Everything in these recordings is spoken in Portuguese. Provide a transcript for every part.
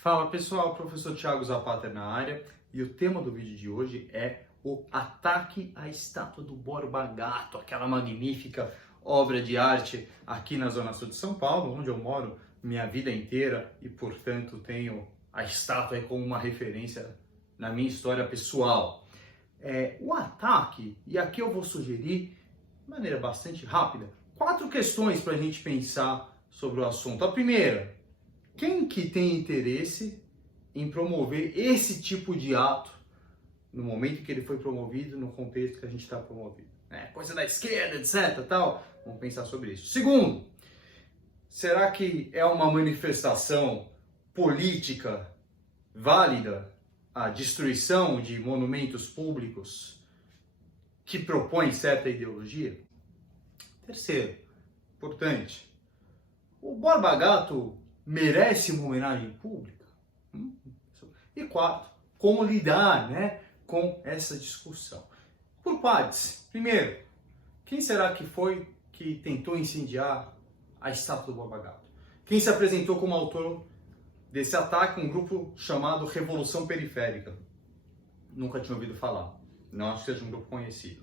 Fala pessoal, professor Thiago Zapata na área e o tema do vídeo de hoje é o ataque à estátua do Borba Gato, aquela magnífica obra de arte aqui na Zona Sul de São Paulo, onde eu moro minha vida inteira e, portanto, tenho a estátua aí como uma referência na minha história pessoal. O ataque, e aqui eu vou sugerir, de maneira bastante rápida, 4 questões para a gente pensar sobre o assunto. A primeira: quem que tem interesse em promover esse tipo de ato no momento em que ele foi promovido, no contexto que a gente está promovendo? Coisa da esquerda, etc. Tal. Vamos pensar sobre isso. Segundo, será que é uma manifestação política válida a destruição de monumentos públicos que propõe certa ideologia? Terceiro, importante, o Borba Gato merece uma homenagem pública? E quarto, como lidar, com essa discussão? Por partes. Primeiro, quem será que foi que tentou incendiar a estátua do Borba Gato? Quem se apresentou como autor desse ataque? Um grupo chamado Revolução Periférica. Nunca tinha ouvido falar. Não acho que seja um grupo conhecido.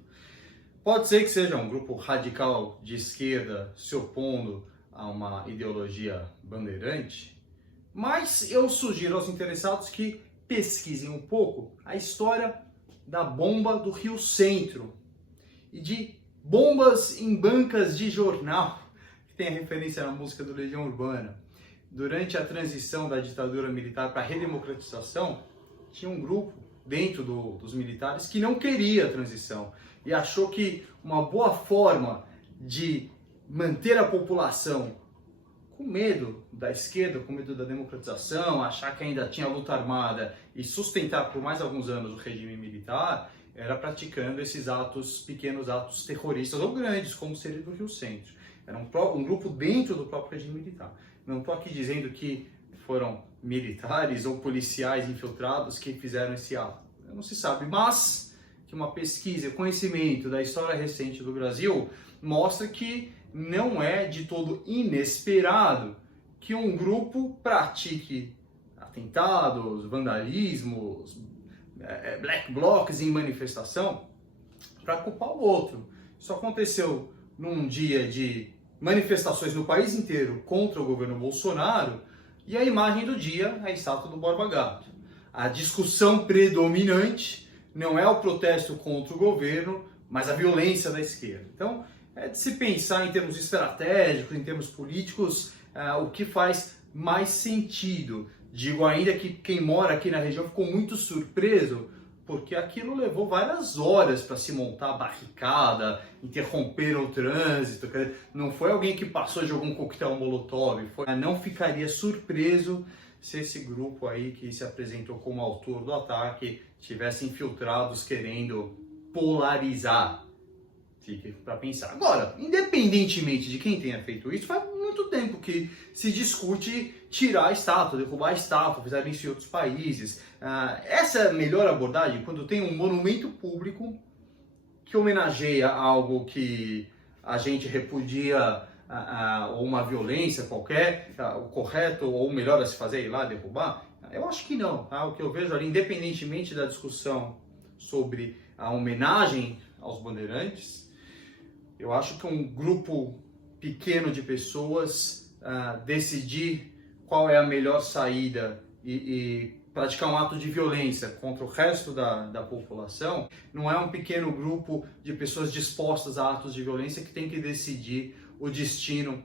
Pode ser que seja um grupo radical de esquerda se opondo a uma ideologia bandeirante, mas eu sugiro aos interessados que pesquisem um pouco a história da bomba do Rio Centro e de bombas em bancas de jornal, que tem a referência na música do Legião Urbana. Durante a transição da ditadura militar para a redemocratização, tinha um grupo dentro dos militares que não queria a transição e achou que uma boa forma de manter a população com medo da esquerda, com medo da democratização, achar que ainda tinha luta armada e sustentar por mais alguns anos o regime militar, era praticando esses atos, pequenos atos terroristas ou grandes, como seria do Rio Centro. Era um grupo dentro do próprio regime militar. Não estou aqui dizendo que foram militares ou policiais infiltrados que fizeram esse ato. Não se sabe, mas que uma pesquisa, conhecimento da história recente do Brasil mostra que não é de todo inesperado que um grupo pratique atentados, vandalismos, black blocs em manifestação para culpar o outro. Isso aconteceu num dia de manifestações no país inteiro contra o governo Bolsonaro e a imagem do dia é a estátua do Borba Gato. A discussão predominante não é o protesto contra o governo, mas a violência da esquerda. Então, é de se pensar em termos estratégicos, em termos políticos, o que faz mais sentido. Digo ainda que quem mora aqui na região ficou muito surpreso, porque aquilo levou várias horas para se montar a barricada, interromper o trânsito. Não foi alguém que passou e jogou um coquetel molotov. Não ficaria surpreso se esse grupo aí que se apresentou como autor do ataque tivesse infiltrados querendo polarizar. Fique para pensar. Agora, independentemente de quem tenha feito isso, faz muito tempo que se discute tirar a estátua, derrubar a estátua, fizeram isso em outros países. Essa é a melhor abordagem quando tem um monumento público que homenageia algo que a gente repudia, ou uma violência qualquer, o correto ou o melhor a se fazer é ir lá derrubar? Eu acho que não. O que eu vejo ali, independentemente da discussão sobre a homenagem aos bandeirantes, eu acho que um grupo pequeno de pessoas decidir qual é a melhor saída e praticar um ato de violência contra o resto da população, não é um pequeno grupo de pessoas dispostas a atos de violência que tem que decidir o destino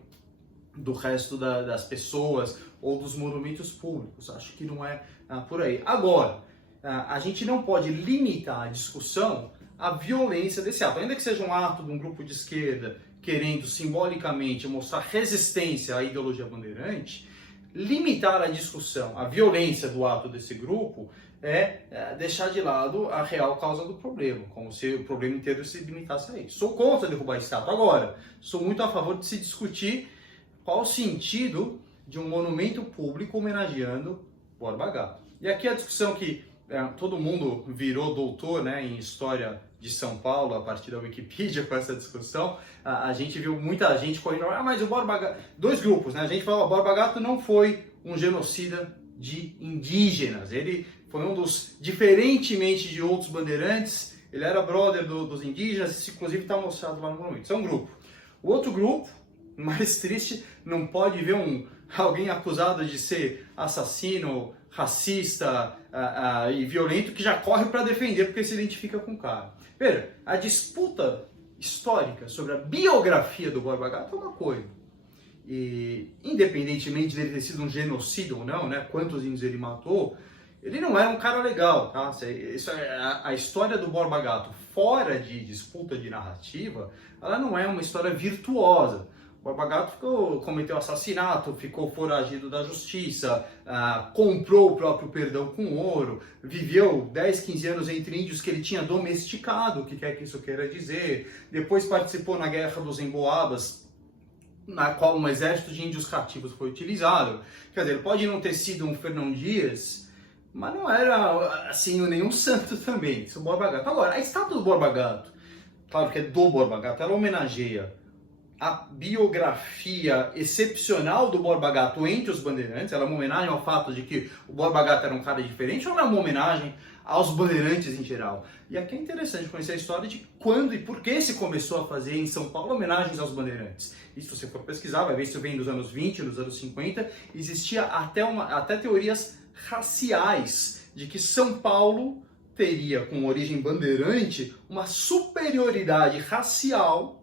do resto das pessoas ou dos monumentos públicos. Acho que não é por aí. Agora, a gente não pode limitar a discussão à violência desse ato. Ainda que seja um ato de um grupo de esquerda querendo simbolicamente mostrar resistência à ideologia bandeirante, limitar a discussão à violência do ato desse grupo é deixar de lado a real causa do problema, como se o problema inteiro se limitasse a isso. Sou contra derrubar a estátua. Agora, sou muito a favor de se discutir qual o sentido de um monumento público homenageando Borba Gato. E aqui a discussão que todo mundo virou doutor em história de São Paulo a partir da Wikipedia com essa discussão. A gente viu muita gente correndo, mas o Borba Gato... Dois grupos, A gente falou, o Borba Gato não foi um genocida de indígenas. Ele foi um dos, diferentemente de outros bandeirantes, ele era brother dos indígenas, isso inclusive está mostrado lá no monumento. Isso é um grupo. O outro grupo, mais triste, não pode ver alguém acusado de ser assassino, racista e violento que já corre para defender porque se identifica com o cara. Veja, a disputa histórica sobre a biografia do Borba Gato é uma coisa. E independentemente dele ter sido um genocídio ou não, né, quantos índios ele matou, ele não era um cara legal, tá? Isso a história do Borba Gato, fora de disputa de narrativa, ela não é uma história virtuosa. O Borba Gato cometeu assassinato, ficou foragido da justiça, comprou o próprio perdão com ouro, viveu 10, 15 anos entre índios que ele tinha domesticado, o que quer que isso queira dizer, depois participou na Guerra dos Emboabas, na qual um exército de índios cativos foi utilizado. Quer dizer, ele pode não ter sido um Fernão Dias, mas não era assim nenhum santo também, isso é o Borba Gato. Agora, a estátua do Borba Gato, claro que é do Borba Gato, ela homenageia a biografia excepcional do Borba Gato entre os bandeirantes. Ela é uma homenagem ao fato de que o Borba Gato era um cara diferente, ou ela é uma homenagem aos bandeirantes em geral? E aqui é interessante conhecer a história de quando e por que se começou a fazer em São Paulo homenagens aos bandeirantes. E se você for pesquisar, vai ver isso vem dos anos 20, dos anos 50, existia até teorias raciais de que São Paulo teria, com origem bandeirante, uma superioridade racial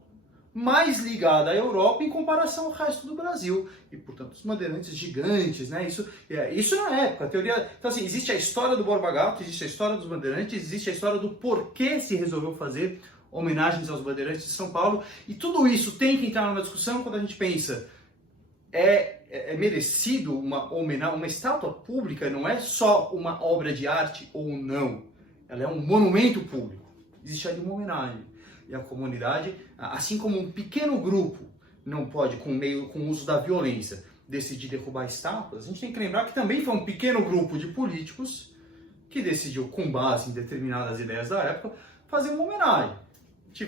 mais ligada à Europa em comparação ao resto do Brasil. E, portanto, os bandeirantes gigantes, né? Isso na época, a teoria... Então, assim, existe a história do Borba Gato, existe a história dos bandeirantes, existe a história do porquê se resolveu fazer homenagens aos bandeirantes de São Paulo, e tudo isso tem que entrar numa discussão quando a gente pensa é merecido uma homenagem, uma estátua pública não é só uma obra de arte ou não, ela é um monumento público, existe ali uma homenagem. E a comunidade, assim como um pequeno grupo não pode, com o uso da violência, decidir derrubar estátuas, a gente tem que lembrar que também foi um pequeno grupo de políticos que decidiu, com base em determinadas ideias da época, fazer uma homenagem. Se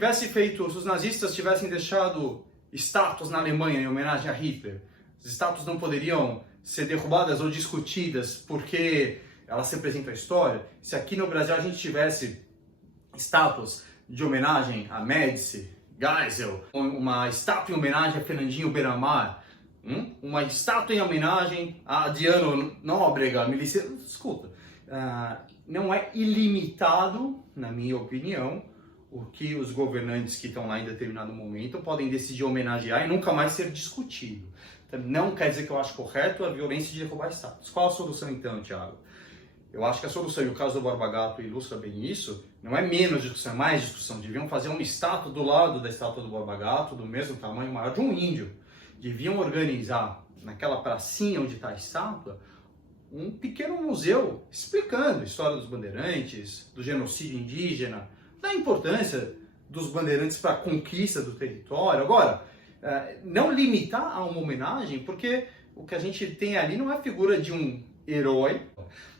os nazistas tivessem deixado estátuas na Alemanha em homenagem a Hitler, as estátuas não poderiam ser derrubadas ou discutidas porque elas representam a história. Se aqui no Brasil a gente tivesse estátuas de homenagem a Médici, Geisel, uma estátua em homenagem a Fernandinho Beiramar, uma estátua em homenagem a Adriano Nóbrega, milícia... Escuta, não é ilimitado, na minha opinião, o que os governantes que estão lá em determinado momento podem decidir homenagear e nunca mais ser discutido. Então, não quer dizer que eu acho correto a violência de derrubar estátuas. Qual a solução então, Thiago? Eu acho que a solução, e o caso do Borba Gato ilustra bem isso, não é menos discussão, é mais discussão. Deviam fazer uma estátua do lado da estátua do Borba Gato, do mesmo tamanho, maior, de um índio. Deviam organizar, naquela pracinha onde está a estátua, um pequeno museu explicando a história dos bandeirantes, do genocídio indígena, da importância dos bandeirantes para a conquista do território. Agora, não limitar a uma homenagem, porque o que a gente tem ali não é a figura de um herói.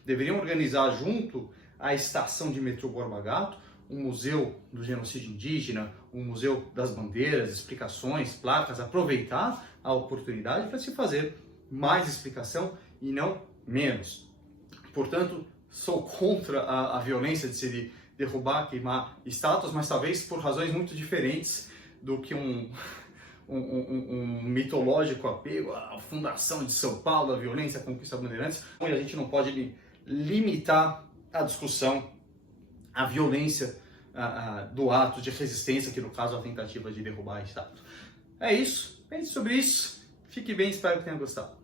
Deveriam organizar junto à estação de metrô Borba Gato um museu do genocídio indígena, um museu das bandeiras, explicações, placas, aproveitar a oportunidade para se fazer mais explicação e não menos. Portanto, sou contra a violência de se derrubar, queimar estátuas, mas talvez por razões muito diferentes do que um mitológico apego à fundação de São Paulo, a violência, a conquista bandeirantes, onde a gente não pode limitar a discussão à violência do ato de resistência, que no caso é a tentativa de derrubar a estátua. É isso, pense sobre isso, fique bem, espero que tenha gostado.